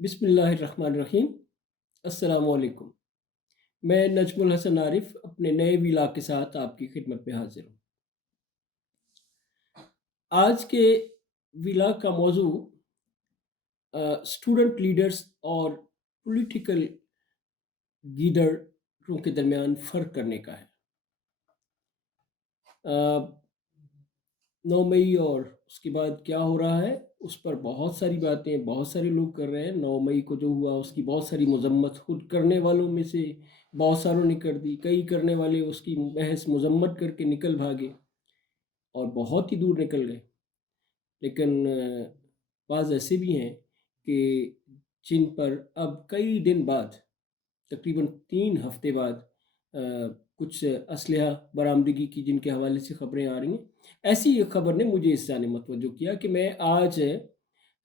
बिस्मिल्लाहिर्रहमानिर्रहीम। अस्सलामु अलैकुम। मैं नजमुल हसन आरिफ अपने नए विला के साथ आपकी खिदमत में हाजिर हूँ। आज के विला का मौजू स्टूडेंट लीडर्स और पॉलिटिकल लीडरों के दरमियान फ़र्क करने का है। अ, 9 मई और उसके बाद क्या हो रहा है, उस पर बहुत सारी बातें बहुत सारे लोग कर रहे हैं। 9 मई को जो हुआ उसकी बहुत सारी मज़म्मत खुद करने वालों में से बहुत सारों ने कर दी, कई करने वाले उसकी महज़ मज़म्मत करके निकल भागे और बहुत ही दूर निकल गए। लेकिन बाज़ ऐसे भी हैं कि जिन पर अब कई दिन बाद, तकरीबन 3 हफ़्ते बाद कुछ असलहा बरामदगी की जिनके हवाले से ख़बरें आ रही हैं। ऐसी एक ख़बर ने मुझे इस जाने मतवज्जो किया कि मैं आज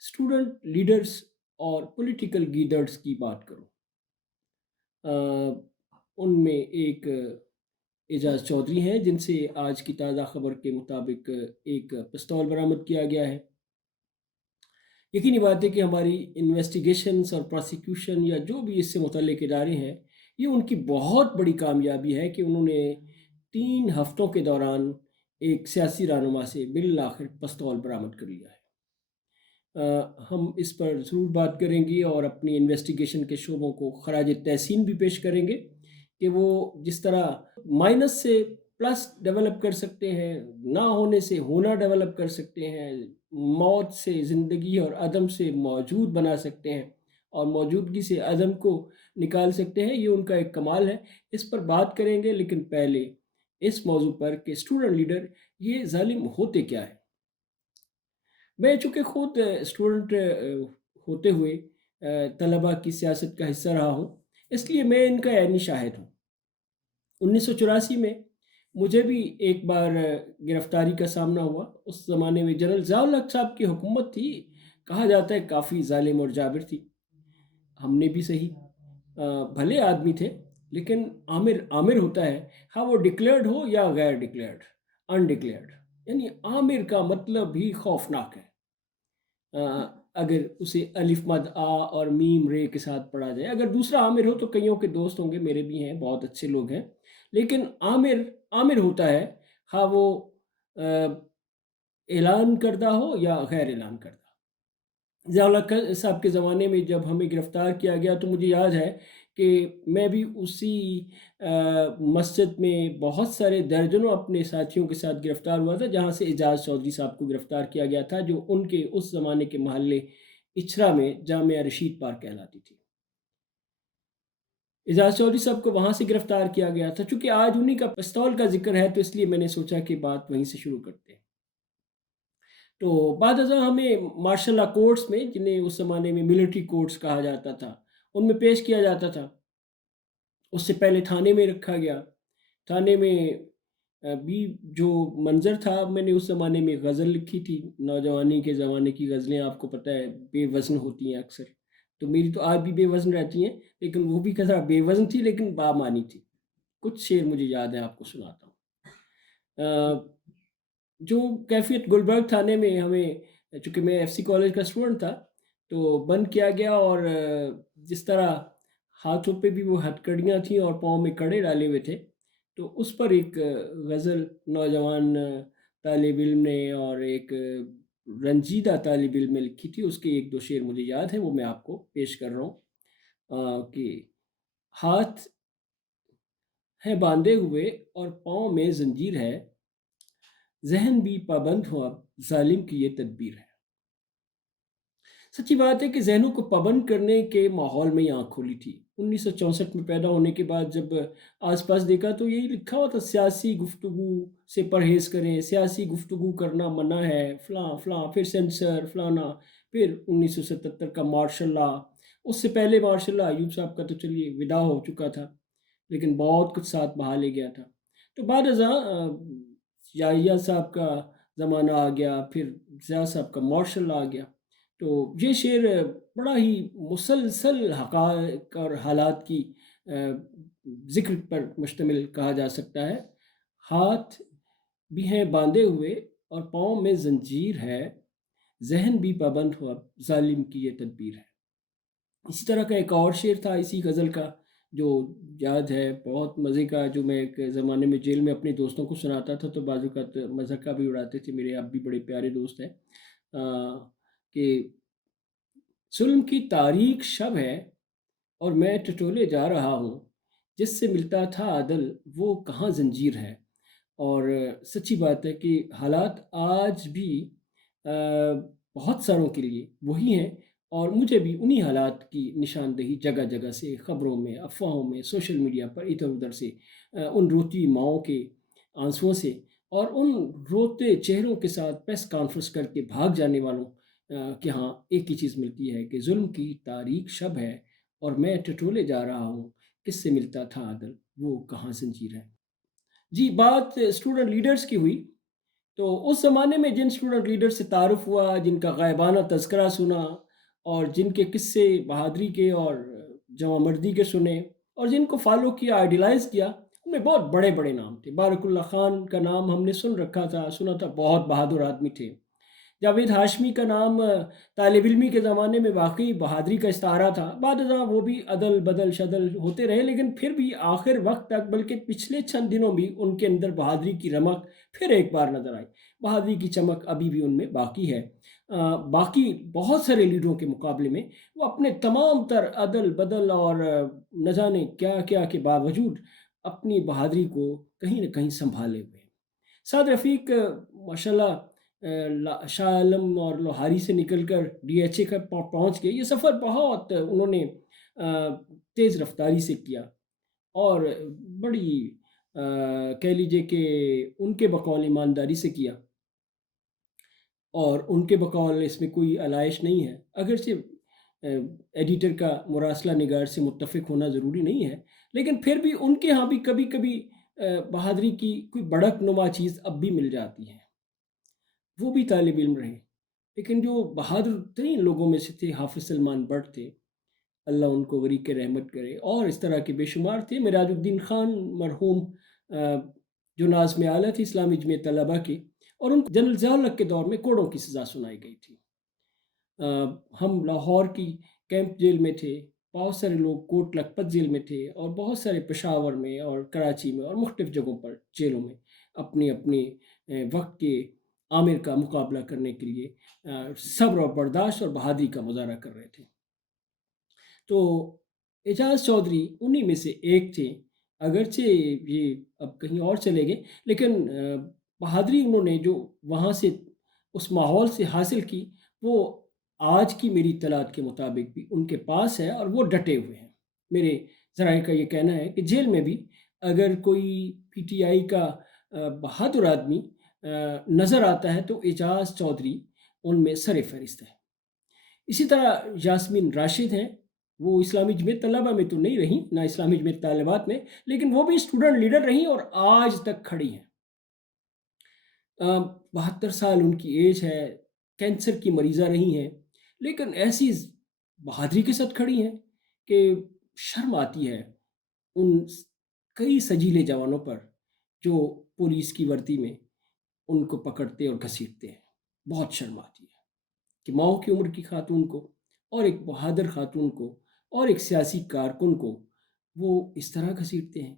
स्टूडेंट लीडर्स और पॉलिटिकल लीडर्स की बात करूँ। अ, उनमें एक एजाज़ चौधरी हैं जिनसे आज की ताज़ा ख़बर के मुताबिक एक पिस्तौल बरामद किया गया है। यकीनी बात है कि हमारी इन्वेस्टिगेशंस और प्रोसिक्यूशन या जो भी इससे मुतल्लिक इदारे हैं, ये उनकी बहुत बड़ी कामयाबी है कि उन्होंने 3 हफ्तों के दौरान एक सियासी रहनुमा से बिल आखिर पिस्तौल बरामद कर लिया है। हम इस पर ज़रूर बात करेंगे और अपनी इन्वेस्टिगेशन के शोबों को खराज तहसीन भी पेश करेंगे कि वो जिस तरह माइनस से प्लस डेवलप कर सकते हैं, ना होने से होना डेवलप कर सकते हैं, मौत से ज़िंदगी और अदम से मौजूद बना सकते हैं और मौजूदगी से अदम को निकाल सकते हैं, ये उनका एक कमाल है। इस पर बात करेंगे, लेकिन पहले इस मौजू पर कि स्टूडेंट लीडर ये ज़ालिम होते क्या हैं। मैं चूँकि खुद स्टूडेंट होते हुए तलबा की सियासत का हिस्सा रहा हूँ, इसलिए मैं इनका ऐनी शाहिद हूँ। 1984 में मुझे भी एक बार गिरफ़्तारी का सामना हुआ। उस ज़माने में जनरल ज़ियाउल हक साहब की हुकूमत थी। कहा जाता है काफ़ी ज़ालिम और जाबिर थी। हमने भी सही भले आदमी थे, लेकिन आमिर आमिर होता है, हाँ वो डिक्लेयर्ड हो या गैर डिक्लेयर्ड, अनडिक्लेयर्ड, यानी आमिर का मतलब ही खौफ़नाक है। अगर उसे अलिफ मद आ और मीम रे के साथ पढ़ा जाए। अगर दूसरा आमिर हो तो कइयों के दोस्त होंगे, मेरे भी हैं, बहुत अच्छे लोग हैं। लेकिन आमिर आमिर होता है, हाँ वो अ, ऐलान करदा हो या गैर ऐलान करदा। ज़ियाउल हक साहब के ज़माने में जब हमें गिरफ़्तार किया गया तो मुझे याद है कि मैं भी उसी मस्जिद में बहुत सारे दर्जनों अपने साथियों के साथ गिरफ़्तार हुआ था, जहाँ से एजाज़ चौधरी साहब को गिरफ़्तार किया गया था, जो उनके उस ज़माने के महल्ले इचरा में जामिया रशीद पार्क कहलाती थी। एजाज़ चौधरी साहब को वहाँ से गिरफ़्तार किया गया था। चूँकि आज उन्हीं का पिस्तौल का ज़िक्र है, तो इसलिए मैंने सोचा कि बात वहीं से शुरू करते हैं। तो बाद-अज़ां हमें मार्शल लॉ कोर्ट्स में, जिन्हें उस ज़माने में मिलिट्री कोर्ट्स कहा जाता था, उनमें पेश किया जाता था। उससे पहले थाने में रखा गया। थाने में भी जो मंज़र था, मैंने उस ज़माने में गज़ल लिखी थी, नौजवानी के ज़माने की गज़लें आपको पता है बेवज़न होती हैं अक्सर। तो मेरी तो आज भी बेवज़न रहती हैं, लेकिन वो भी ज़रा बेवज़न थी लेकिन बामानी थी। कुछ शेर मुझे याद है, आपको सुनाता हूँ। अ, जो कैफ़ियत गुलबर्ग थाने में हमें, चूँकि मैं एफसी कॉलेज का स्टूडेंट था, तो बंद किया गया और जिस तरह हाथों पे भी वो हथकड़ियाँ थीं और पाँव में कड़े डाले हुए थे, तो उस पर एक गज़ल नौजवान तालिब इल्म ने और एक रंजीदा तालिब इल्म ने लिखी थी। उसके 1-2 शेर मुझे याद हैं, वो मैं आपको पेश कर रहा हूँ कि हाथ हैं बाँधे हुए और पाँव में ज़ंजीर है, ज़हन भी पाबंद हो अब, ज़ालिम की ये तदबीर है। सच्ची बात है कि ज़हनों को पाबंद करने के माहौल में ही आँख खुली थी। 1964 में पैदा होने के बाद जब आस-पास देखा तो यही लिखा हुआ था, सियासी गुफ्तगू से परहेज़ करें, सियासी गुफ्तगू करना मना है, फलाँ-फलाँ, फिर सेंसर, फलाना, फिर 1977 का मार्शल लॉ, उससे पहले मार्शल लॉ अय्यूब साहब का तो चलिए विदा हो चुका था, लेकिन बहुत कुछ साथ बहा ले गया था। तो बाद-अज़ां याहिया साहब का ज़माना आ गया, फिर ज़िया साहब का मार्शल लॉ आ गया। तो ये शेर बड़ा ही मुसलसल हक़ाइक़ और हालात की अ, ज़िक्र पर मुश्तमिल कहा जा सकता है। हाथ भी हैं बाँधे हुए और पाँव में ज़ंजीर है, ज़हन भी पाबंद हो अब, ज़ालिम की ये तदबीर है। اسی طرح کا ایک اور شعر تھا اسی غزل کا جو یاد ہے بہت مزے کا، جو میں ایک زمانے میں جیل میں اپنے دوستوں کو سناتا تھا تو بعض اوقات مذاق بھی اڑاتے تھے، میرے اب بھی بڑے پیارے دوست ہیں، کہ ظلم کی تاریک شب ہے اور میں ٹٹولے جا رہا ہوں، جس سے ملتا تھا عدل وہ کہاں زنجیر ہے۔ اور سچی بات ہے کہ حالات آج بھی آ، بہت ساروں کے لیے وہی ہیں، اور مجھے بھی انہی حالات کی نشاندہی جگہ جگہ سے، خبروں میں، افواہوں میں، سوشل میڈیا پر ادھر ادھر سے، ان روتی ماؤں کے آنسوؤں سے، اور ان روتے چہروں کے ساتھ پریس کانفرنس کر کے بھاگ جانے والوں کے ہاں ایک ہی چیز ملتی ہے کہ ظلم کی تاریک شب ہے اور میں ٹٹولے جا رہا ہوں، کس سے ملتا تھا عدل وہ کہاں زنجیر ہے۔ جی، بات اسٹوڈنٹ لیڈرز کی ہوئی، تو اس زمانے میں جن اسٹوڈنٹ لیڈر سے تعارف ہوا، جن کا غائبانہ تذکرہ سنا، اور جن کے قصے بہادری کے اور جواں مردی کے سنے، اور جن کو فالو کیا، آئیڈیلائز کیا، ان میں بہت بڑے بڑے نام تھے۔ بارک اللہ خان کا نام ہم نے سن رکھا تھا، سنا تھا، بہت بہادر آدمی تھے۔ جاوید ہاشمی کا نام طالب علمی کے زمانے میں واقعی بہادری کا استعارہ تھا، بعد ازاں وہ بھی عدل بدل شدل ہوتے رہے، لیکن پھر بھی آخر وقت تک، بلکہ پچھلے چند دنوں بھی ان کے اندر بہادری کی رمق پھر ایک بار نظر آئی، بہادری کی چمک ابھی بھی ان میں باقی ہے۔ باقی بہت سارے لیڈروں کے مقابلے میں وہ اپنے تمام تر عدل بدل اور نہ جانے کیا کیا کے باوجود اپنی بہادری کو کہیں نہ کہیں سنبھالے ہوئے ہیں۔ سعد رفیق ماشاءاللہ شاہ عالم اور لوہاری سے نکل کر ڈی ایچ اے کا پہنچ گئے، یہ سفر بہت انہوں نے تیز رفتاری سے کیا، اور بڑی کہہ لیجئے کہ ان کے بقول ایمانداری سے کیا، اور ان کے بقول اس میں کوئی علائش نہیں ہے، اگرچہ ایڈیٹر کا مراسلہ نگار سے متفق ہونا ضروری نہیں ہے، لیکن پھر بھی ان کے ہاں بھی کبھی کبھی بہادری کی کوئی بڑک نما چیز اب بھی مل جاتی ہے۔ وہ بھی طالب علم رہے، لیکن جو بہادر ترین لوگوں میں سے تھے حافظ سلمان بٹ تھے، اللہ ان کو غریق رحمت کرے، اور اس طرح کے بے شمار تھے، مراج الدین خان مرحوم، آ، جو ناظم اعلیٰ تھے اسلامی جمعیت طلبہ کے، اور ان کو جنرل ضیاء الحق کے دور میں کوڑوں کی سزا سنائی گئی تھی۔ آ، ہم لاہور کی کیمپ جیل میں تھے، بہت سارے لوگ کوٹ لکھپت جیل میں تھے، اور بہت سارے پشاور میں اور کراچی میں اور مختلف جگہوں پر جیلوں میں اپنے اپنے وقت کے عامر کا مقابلہ کرنے کے لیے صبر اور برداشت اور بہادری کا مظاہرہ کر رہے تھے۔ تو اعجاز چودھری انہی میں سے ایک تھے، اگرچہ یہ اب کہیں اور چلے گئے، لیکن بہادری انہوں نے جو وہاں سے اس ماحول سے حاصل کی، وہ آج کی میری اطلاعات کے مطابق بھی ان کے پاس ہے، اور وہ ڈٹے ہوئے ہیں۔ میرے ذرائع کا یہ کہنا ہے کہ جیل میں بھی اگر کوئی پی ٹی آئی کا بہادر آدمی نظر آتا ہے تو اعجاز چودھری ان میں سر فہرست ہے۔ اسی طرح یاسمین راشد ہیں، وہ اسلامی جمعیت طلبہ میں تو نہیں رہیں، نہ اسلامی جمعیت طالبات میں، لیکن وہ بھی اسٹوڈنٹ لیڈر رہیں اور آج تک کھڑی ہیں۔ 72 سال ان کی ایج ہے، کینسر کی مریضہ رہی ہیں، لیکن ایسی بہادری کے ساتھ کھڑی ہیں کہ شرم آتی ہے ان کئی سجیلے جوانوں پر جو پولیس کی وردی میں ان کو پکڑتے اور گھسیٹتے ہیں۔ بہت شرم آتی ہے کہ ماؤں کی عمر کی خاتون کو، اور ایک بہادر خاتون کو، اور ایک سیاسی کارکن کو وہ اس طرح گھسیٹتے ہیں۔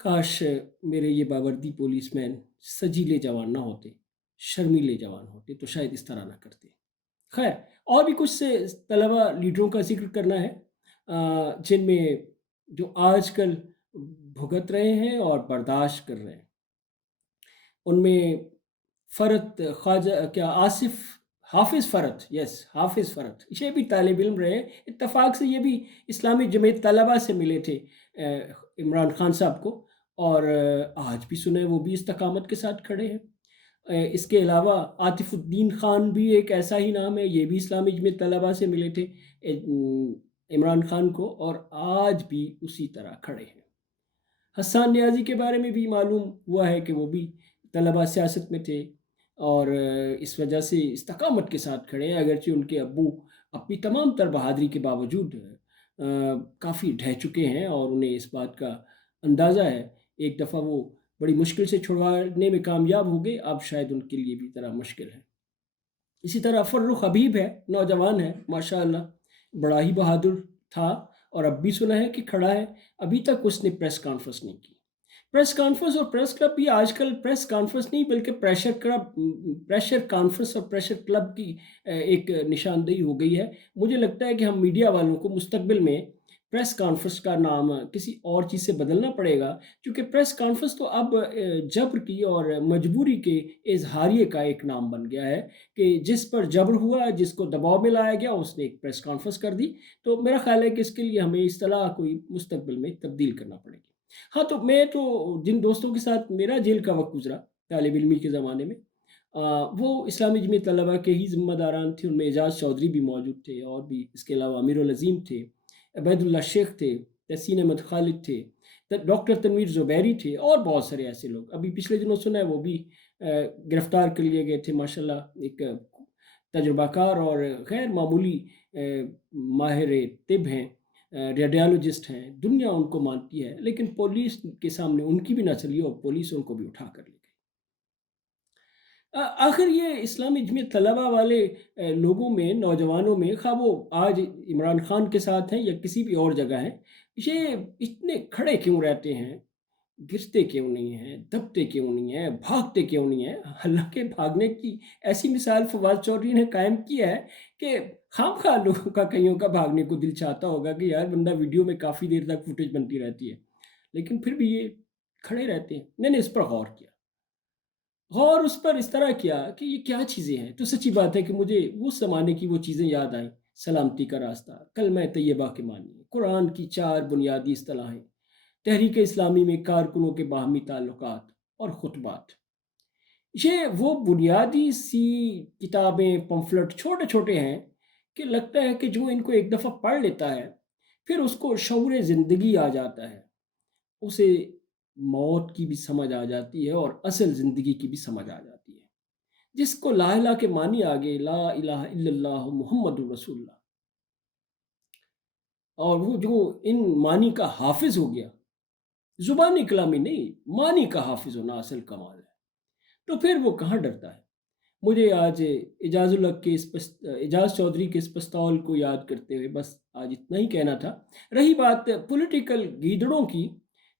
کاش میرے یہ باوردی پولیس مین سجیلے جوان نہ ہوتے، شرمیلے جوان ہوتے تو شاید اس طرح نہ کرتے۔ خیر، اور بھی کچھ سے طلبہ لیڈروں کا ذکر کرنا ہے، جن میں جو آج کل بھگت رہے ہیں اور برداشت کر رہے ہیں۔ ان میں فرت خواجہ کیا آصف حافظ فرت، یس حافظ فرت، یہ بھی طالب علم رہے، اتفاق سے یہ بھی اسلامی جمعیت طلبہ سے ملے تھے عمران خان صاحب کو، اور آج بھی سنے وہ بھی استقامت کے ساتھ کھڑے ہیں۔ اس کے علاوہ عاطف الدین خان بھی ایک ایسا ہی نام ہے، یہ بھی اسلامی جمعیت طلبہ سے ملے تھے عمران خان کو، اور آج بھی اسی طرح کھڑے ہیں۔ حسان نیازی کے بارے میں بھی معلوم ہوا ہے کہ وہ بھی طلبہ سیاست میں تھے، اور اس وجہ سے استقامت کے ساتھ کھڑے ہیں، اگرچہ ان کے ابو اپنی تمام تر بہادری کے باوجود کافی ڈھہ چکے ہیں، اور انہیں اس بات کا اندازہ ہے، ایک دفعہ وہ بڑی مشکل سے چھڑوانے میں کامیاب ہو گئے، اب شاید ان کے لیے بھی ذرا مشکل ہے۔ اسی طرح فرخ حبیب ہے، نوجوان ہے ماشاءاللہ، बड़ा ही बहादुर था और अब भी सुना है कि खड़ा है। अभी तक उसने प्रेस कॉन्फ्रेंस नहीं की। प्रेस कॉन्फ्रेंस और प्रेस क्लब भी आजकल प्रेस कॉन्फ्रेंस नहीं बल्कि प्रेशर कॉन्फ्रेंस और प्रेशर क्लब की एक निशानदेही हो गई है। मुझे लगता है कि हम मीडिया वालों को मुस्तकबिल में प्रेस कॉन्फ्रेंस का नाम किसी और चीज़ से बदलना पड़ेगा, क्योंकि प्रेस कॉन्फ्रेंस तो अब जब्र की और मजबूरी के इज़हारिये का एक नाम बन गया है कि जिस पर जब्र हुआ, जिसको दबाव में लाया गया, उसने एक प्रेस कॉन्फ्रेंस कर दी। तो मेरा ख़्याल है कि इसके लिए हमें इस्तिलाह कोई मुस्तकबिल में तब्दील करना पड़ेगी। हाँ, तो मैं तो जिन दोस्तों के साथ मेरा जेल का वक़्त गुज़रा तालिब इल्मी के ज़माने में, वो इस्लामी जमीयत तलबा के ही ज़िम्मेदारान थे। उनमें एजाज़ चौधरी भी मौजूद थे और भी इसके अलावा अमीरुल अज़ीम थे, अबैदुल्ला शेख थे, तहसीन अहमद खालिद थे, डॉक्टर तनवीर ज़ुबैरी थे और बहुत सारे ऐसे लोग। अभी पिछले दिनों सुना है वो भी गिरफ़्तार कर लिए गए थे माशाल्लाह। एक तजुर्बाकार और गैर मामूली माहिर तिब हैं, रेडियोलॉजिस्ट हैं, दुनिया उनको मानती है, लेकिन पुलिस के सामने उनकी भी ना चली और पुलिस उनको भी उठा कर ले गई। आखिर ये इस्लामी जमीयत तलबा वाले लोगों में, नौजवानों में, ख़्वाह वो आज इमरान खान के साथ हैं या किसी भी और जगह हैं, ये इतने खड़े क्यों रहते हैं? गिरते क्यों नहीं हैं, दबते क्यों नहीं हैं, भागते क्यों नहीं हैं? हालाँकि भागने की ऐसी मिसाल फवाद चौधरी ने कायम की है कि खामख़ा लोगों का, कइयों का भागने को दिल चाहता होगा कि यार बंदा वीडियो में काफ़ी देर तक फुटेज बनती रहती है। लेकिन फिर भी ये खड़े रहते हैं। मैंने इस पर गौर किया। गौर उस पर इस तरह किया कि ये क्या चीज़ें हैं? तो सच्ची बात है कि मुझे उस ज़माने की वो चीज़ें याद आईं। सलामती का रास्ता, कलमा तैयबा के मानी, कुरान की 4 बुनियादी इस्तिलाहें, तहरीक इस्लामी में कारकुनों के बाहमी ताल्लुकात और खुतबात। ये वो बुनियादी सी किताबें, पम्फ़लेट छोटे-छोटे हैं कि लगता है कि जो इनको एक दफ़ा पढ़ लेता है, फिर उसको शऊर ज़िंदगी आ जाता है। उसे मौत की भी समझ आ जाती है और असल ज़िंदगी की भी समझ आ जाती है। जिसको ला इलाहा के मानी आ गए, ला इलाहा इल्लल्लाह मुहम्मदुर रसूलुल्लाह, और वो जो इन मानी का हाफ़िज़ हो गया, ज़ुबानी कलामी नहीं, मानी का हाफ़िज़ होना असल कमाल है। तो फिर वो कहाँ डरता है। मुझे आज एजाज चौधरी के इस पस्तौल को याद करते हुए बस आज इतना ही कहना था। रही बात पॉलिटिकल गीदड़ों की,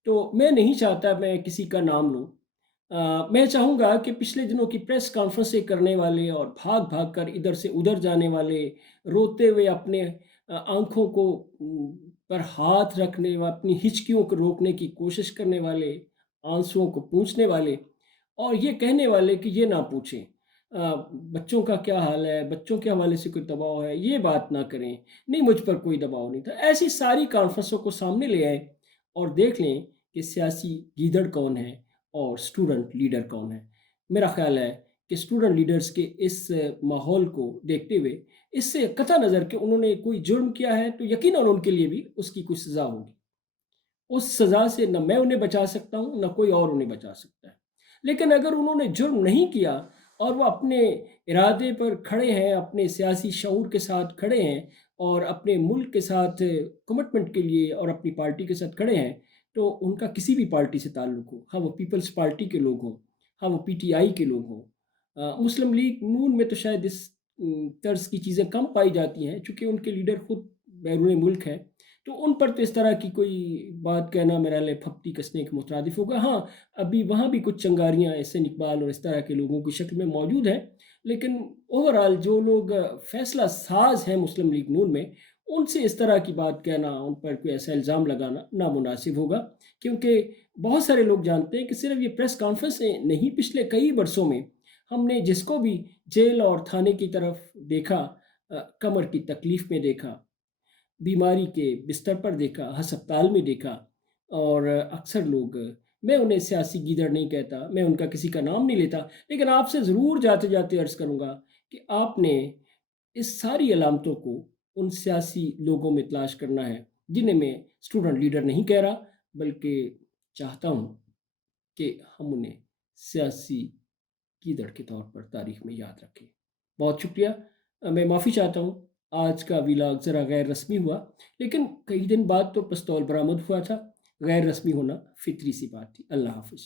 तो मैं नहीं चाहता मैं किसी का नाम लूं। मैं चाहूँगा कि पिछले दिनों की प्रेस कॉन्फ्रेंसें करने वाले और भाग भाग कर इधर से उधर जाने वाले, रोते हुए अपने आंखों को पर हाथ रखने व अपनी हिचकियों को रोकने की कोशिश करने वाले, आंसुओं को पूंछने वाले और ये कहने वाले कि ये ना पूछें, बच्चों का क्या हाल है, बच्चों के हवाले से कोई दबाव है, ये बात ना करें, नहीं मुझ पर कोई दबाव नहीं था। ऐसी सारी कॉन्फ्रेंसों को सामने ले आए और देख लें कि सियासी गीदड़ कौन है और स्टूडेंट लीडर कौन है। मेरा ख़्याल है कि स्टूडेंट लीडर्स के इस माहौल को देखते हुए, इससे कतई नज़र कि उन्होंने कोई जुर्म किया है तो यकीनन उनके लिए भी उसकी कुछ सज़ा होगी। उस सज़ा से ना मैं उन्हें बचा सकता हूँ, ना कोई और उन्हें बचा सकता है। लेकिन अगर उन्होंने जुर्म नहीं किया और वो अपने इरादे पर खड़े हैं, अपने सियासी शऊर के साथ खड़े हैं और अपने मुल्क के साथ कमिटमेंट के लिए और अपनी पार्टी के साथ खड़े हैं, तो उनका किसी भी पार्टी से ताल्लुक हो, हाँ, वो पीपल्स पार्टी के लोग हों, हाँ, वो पीटीआई के लोग हों। मुस्लिम लीग नून में तो शायद इस तर्ज़ की चीज़ें कम पाई जाती हैं, चूँकि उनके लीडर खुद बैरून मुल्क हैं। तो उन पर तो इस तरह की कोई बात कहना मेरा लिए फप्ती कसने के मुतरादिफ होगा। हाँ, अभी वहाँ भी कुछ चंगारियाँ एहसन इकबाल और इस तरह के लोगों की शक्ल में मौजूद हैं, लेकिन ओवरऑल जो लोग फ़ैसला साज़ हैं मुस्लिम लीग नून में, उनसे इस तरह की बात कहना, उन पर कोई ऐसा इल्ज़ाम लगाना नामुनासिब होगा। क्योंकि बहुत सारे लोग जानते हैं कि सिर्फ़ ये प्रेस कॉन्फ्रेंसें नहीं, पिछले कई बरसों में हमने जिसको भी जेल और थाने की तरफ देखा, कमर की तकलीफ़ में देखा, बीमारी के बिस्तर पर देखा, अस्पताल में देखा, और अक्सर लोग, मैं उन्हें सियासी गीदड़ नहीं कहता, मैं उनका किसी का नाम नहीं लेता, लेकिन आपसे ज़रूर जाते-जाते अर्ज़ करूँगा कि आपने इस सारी अलामतों को उन सियासी लोगों में तलाश करना है, जिन्हें मैं स्टूडेंट लीडर नहीं कह रहा, बल्कि चाहता हूँ कि हम उन्हें सियासी कीदड़ के तौर पर तारीख में याद रखें। बहुत शुक्रिया। मैं माफ़ी चाहता हूँ, आज का व्लॉग ज़रा गैर रस्मी हुआ, लेकिन कई दिन बाद तो पिस्तौल बरामद हुआ था। गैर रस्मी होना फ़ितरी सी बात थी। अल्लाह हाफ़िज़।